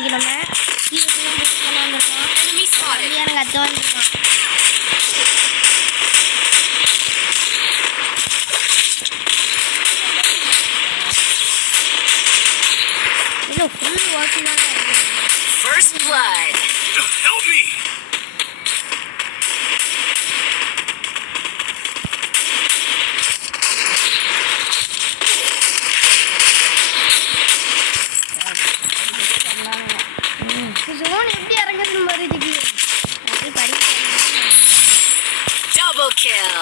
இன்னைக்கு நம்ம எனக்கு அத்தை வந்துருக்கான். இல்லை ஃபுல் வாட்சி தான். First blood. Help me! Double kill.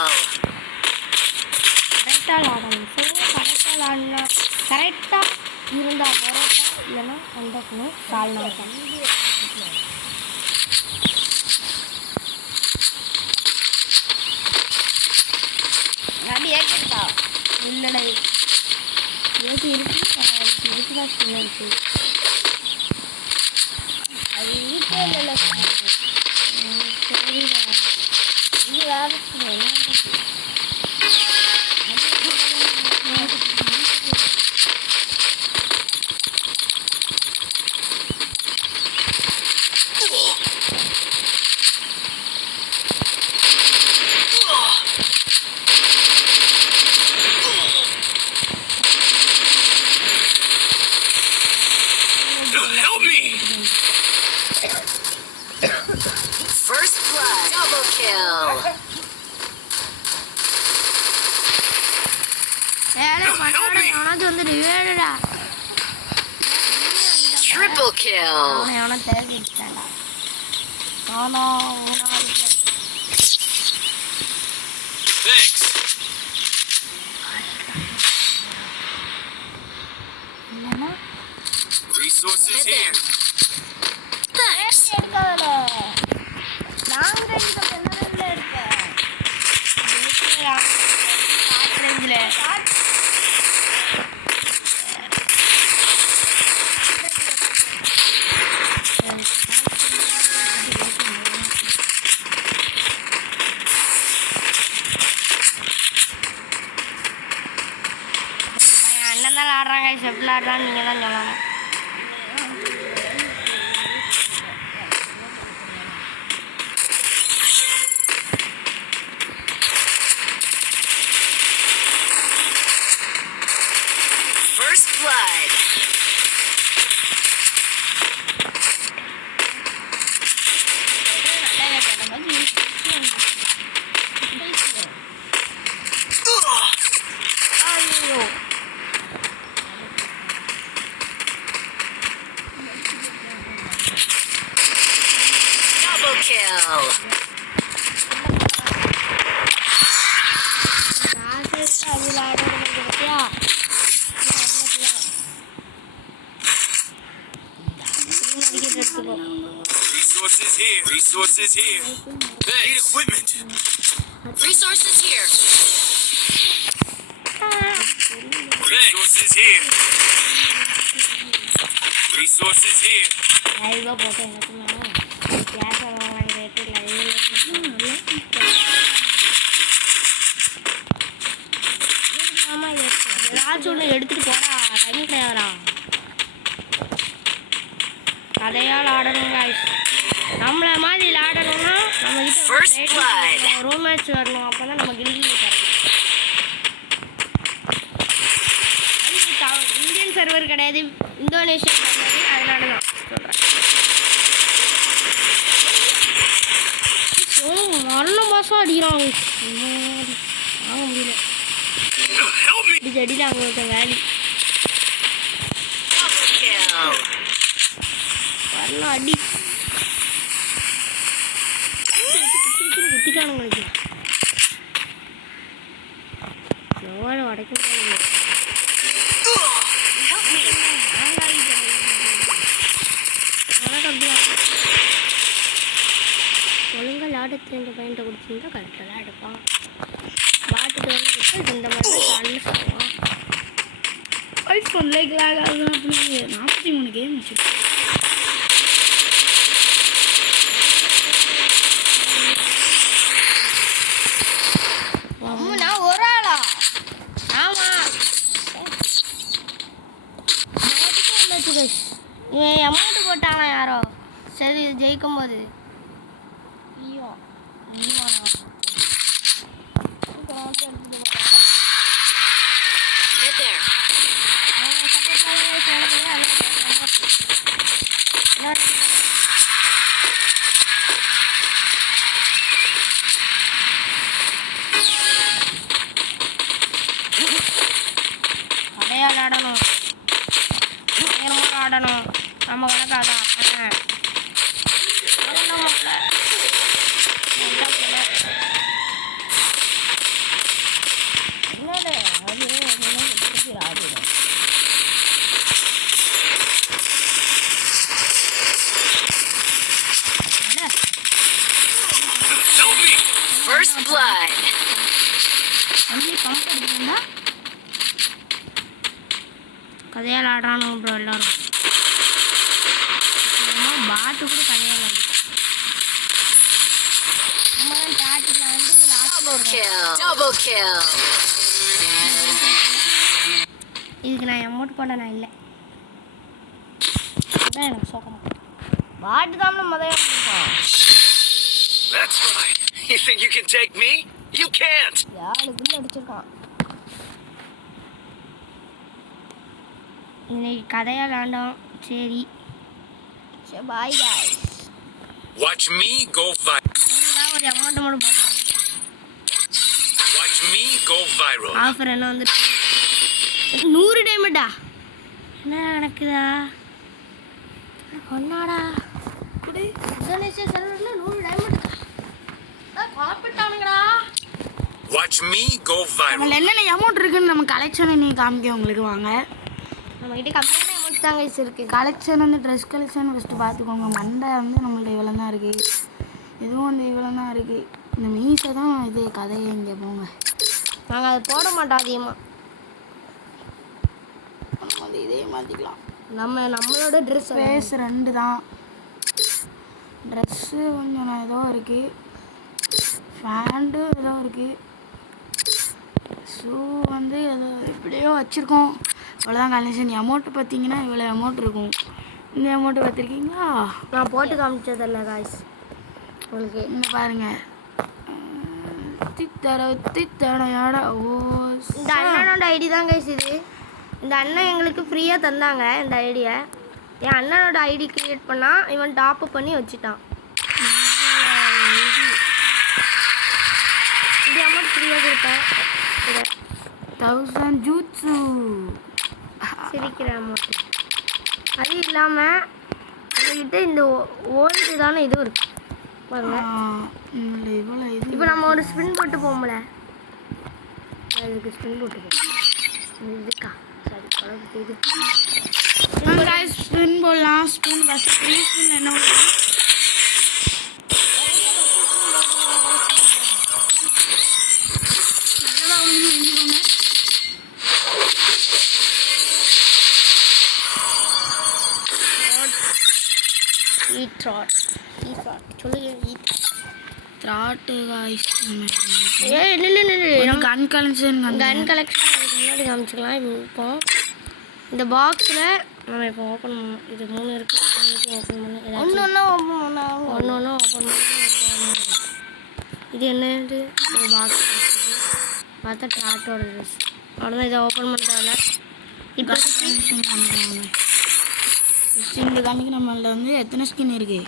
கரெக்டாக இருந்தால் பரோட்டா இல்லைன்னா அண்டக்கணும் சால்னா அப்படி ஏற்கா இல்லைடா ஏற்றி இருக்கு தான் சின்ன இருக்கு அது வீட்டே இல்லை சரிடா இது வேறு Help me! First blood. Double kill. அவனாச்சும் வந்துட்டு வேணுடா. Triple kill. அவனை தேவைட்டாடா. Thanks. இல்லைன்னா Resources here. Thanks. எடுக்காதடா. நான் ரெண்டு பெண்ணால இருக்கேன். காட்டுறதுல அண்ணன் தான் ஆடுறாங்க, செப்பில் ஆடுறான்னு நீங்கள் தான் சொல்லணும். First blood. ஐயோ Double kill. அதில் ஆடுறது பற்றியா எடுத்துக்கோ. Resources here. Resources here. Need equipment. Resources here. Resources here. Resources here. லைவாக போட்டு எனக்கு கேஸ் வாங்கிட்டு லைவ் ஆமாம் ஏதாச்சும் ஒன்று எடுத்துகிட்டு போடா, டைம் கிடையாதுடா. கதையால் ஆடணும் guys. நம்மளை மாதிரி ஆடணும்னா நம்ம First blood. ரூம் மேட்ச் வரணும், அப்போ தான் நம்ம கில்கி தரணும். இந்தியன் சர்வர் கிடையாது, இந்தோனேஷியா சர்வர், அதனால தான் சொல்கிறேன். மரண மாதம் அடிக்கிறான், வாங்க முடியல. Help me! அடிச்சு அடியில் அங்கே ஒருத்தன் வேலி Double kill. வரலாம் அடி குத்திட்டானுங்களுக்கு எவ்வளோ உடைக்க முடியாது. Help me. ஒழுங்காக லாட தெரிஞ்ச பையன்ட்ட கொடுத்துருந்தா கரெக்டாக தான் எடுப்பான். பாட்டுக்கு வந்து கொடுத்தா இந்த மாதிரி தான் சொல்லுவான். ஐஃபோன் லைக் ஆகாது அப்படின்னு 43 கேம் வச்சுருக்கேன். அம்முனா ஒரு ஆளா? ஆமாம் ஏன் அமௌண்ட் போட்டாங்க யாரோ சரி ஜெயிக்கும் போது ஐயோ Head there. கடையால் ஆடணும் பயங்கரமாக ஆடணும் நம்ம கணக்காதான் Help me! First blood. கதையால் ஆடுறானு ப்ரோ எல்லாரும் பாட்டு கூட கதையால் ஆடு Double kill. Double kill. இதுக்கு நான் அமௌண்ட் போட நான் இல்லை அதான் எனக்கு சோகமா பாட்டு தான் முதல்ல That's right. You think you can take me? You can't! யாருக்குள்ள அடிச்சிருக்கான் இன்னைக்கு கதையால் ஆண்டோம் சரி சரி பாய் பாய் Watch me go viral. ஒரு அமௌண்ட் மட்டும் போட்டுருவாங்க Watch me go viral. Offer எல்லாம் வந்துட்டு 100 டைமண்டா என்ன நடக்குதா ஒன்னாடா இந்தோனேஷியா சர்வரில் 100 டைமண்டுக்கா குழப்பிட்டானுங்கடா Watch me go viral. நம்மள என்னென்ன அமௌண்ட் இருக்குன்னு நம்ம கலெக்ஷனை நீ காமிக்க உங்களுக்கு வாங்க நம்மகிட்ட கம்மியான அமௌண்ட் தாங்க இருக்குது கலெக்ஷன் வந்து ட்ரெஸ் கலெக்ஷன் ஃபஸ்ட்டு பார்த்துக்கோங்க மண்டை வந்து நம்மள்ட்ட இவ்வளோ தான் இருக்குது இதுவும் வந்து இவ்வளோ தான் இருக்குது இந்த மீசை தான் இது கதையை இங்கே போங்க நாங்கள் அதை போட மாட்டோம் அதிகமாக நம்ம வந்து இதே மாற்றிக்கலாம் நம்மளோட ட்ரெஸ் ஃபேஸ் 2 தான் ட்ரெஸ்ஸு கொஞ்சம் ஏதோ இருக்குது ஃபேண்டு ஏதோ இருக்குது ஷூ வந்து ஏதோ எப்படியோ வச்சுருக்கோம் அவ்வளோதான் கலெக்ஷன் அமௌண்ட்டு பார்த்தீங்கன்னா இவ்வளோ அமௌண்ட் இருக்கும் இந்த அமௌண்ட்டு பார்த்துருக்கீங்களா நான் போட்டு காமிச்சதில்ல காய்ஸ் உங்களுக்கு இங்கே பாருங்கள் தித்தடையாட ஓ இந்த அண்ணனோட ஐடி தான் கைஸ் இது இந்த அண்ணன் எங்களுக்கு ஃப்ரீயாக தந்தாங்க இந்த ஐடியை என் அண்ணனோட ஐடி க்ரியேட் பண்ணால் இவன் டாப்அப் பண்ணி வச்சுட்டான் இது அமௌண்ட் ஃப்ரீயாக கொடுத்தேன் இதை 1000 ஜூட்ஸு சிரிக்கிற அமௌண்ட் அது இல்லாமல் நம்மக்கிட்ட இந்த ஓல்டு தானே இதுவும் இருக்குது பாருங்க இப்போ நம்ம ஒரு ஸ்பின் போட்டு போகல அதுக்கு ஸ்பின் போட்டு போகும் இதுக்கா சரி குழம்பு இது ஸ்பின் போடலாம் ஸ்பின் ஃபஸ்ட்டு ஃப்ரீ ஸ்பின் என்ன கன் கலெக்ஷன் அதுக்கு முன்னாடி காமிச்சிக்கலாம் இப்போ இந்த பாக்ஸில் நம்ம இப்போ ஓப்பன் பண்ணணும் இது 3 இருக்குது ஓப்பன் பண்ண ஒன்று ஓப்பன் பண்ண இது என்னது ஒரு பாக்ஸ் பார்த்தா ட்ராட்டோட ட்ரெஸ் அவ்வளோதான் இதை ஓப்பன் பண்ணுறதால இப்போ இந்த கண்ணுக்கு நம்மள்ட்ட வந்து எத்தனை ஸ்கின் இருக்குது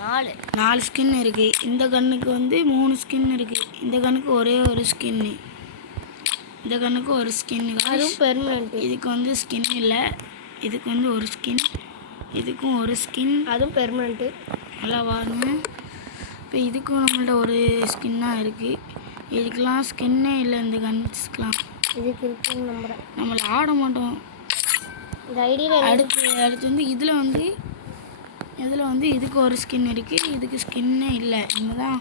4 ஸ்கின் இருக்குது இந்த கண்ணுக்கு வந்து 3 ஸ்கின் இருக்குது இந்த கண்ணுக்கு ஒரே ஒரு ஸ்கின்னு இந்த கண்ணுக்கு ஒரு ஸ்கின் அதுவும் பெர்மனெண்ட் இதுக்கு வந்து ஸ்கின் இல்லை இதுக்கு வந்து ஒரு ஸ்கின் இதுக்கும் ஒரு ஸ்கின் அதுவும் பெர்மனெண்ட்டு நல்லா பாருங்க இப்போ இதுக்கும் நம்மள்ட்ட ஒரு ஸ்கின்னாக இருக்குது இதுக்கெலாம் ஸ்கின்னே இல்லை இந்த கன்ஸ்க்கெலாம் இதுக்கு இருக்குன்னு நம்புகிறேன் நம்மளை ஆட மாட்டோம் இந்த ஐடியில் அடுத்து வந்து இதில் வந்து இதுக்கு ஒரு ஸ்கின் இருக்குது இதுக்கு ஸ்கின்னே இல்லை நம்ம தான்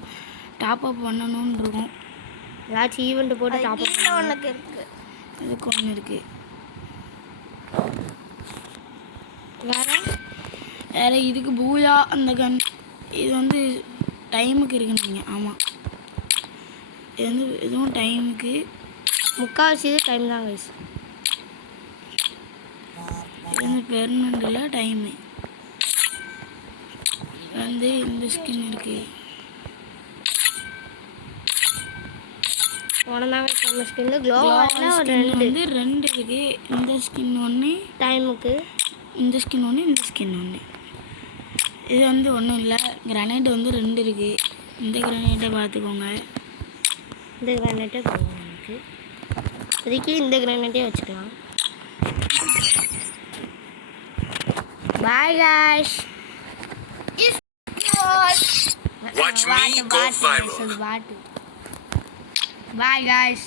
டாப்அப் பண்ணணும்னு இருக்கும் ஏதாச்சும் ஈவெண்ட்டு போட்டு டாப்அப் ஒன்றுக்கு இருக்குது இதுக்கு ஒன்று இருக்குது வேறு இதுக்கு பூயா அந்த கன் இது வந்து டைமுக்கு இருக்குன்னு நீங்கள் ஆமாம் இது வந்து இதுவும் டைமுக்கு முக்கால்வாசி இது டைம் தான் கைஸ் இது வந்து பெர்மனெண்ட் இல்லை டைமு வந்து இந்த ஸ்கின் இருக்குது. உனதாவே சொன்ன ஸ்கின்னு க்ளோவாலில் ஒரு 2 வந்து 2 இருக்குது. இந்த ஸ்கின் ஒன்று, டைமுக்கு இந்த ஸ்கின் ஒன்று, இந்த ஸ்கின் ஒன்று. இது வந்து ஒன்றும் இல்லை. கிரானைட் வந்து 2 இருக்குது. இந்த கிரானைட்டை பார்த்துக்கோங்க. இந்த கிரானைட்டே போகும் எனக்கு. இப்போதைக்கு இந்த கிரானைட்டே வச்சுக்கலாம். Bye guys. Watch me go viral. பாட்டு. Bye guys.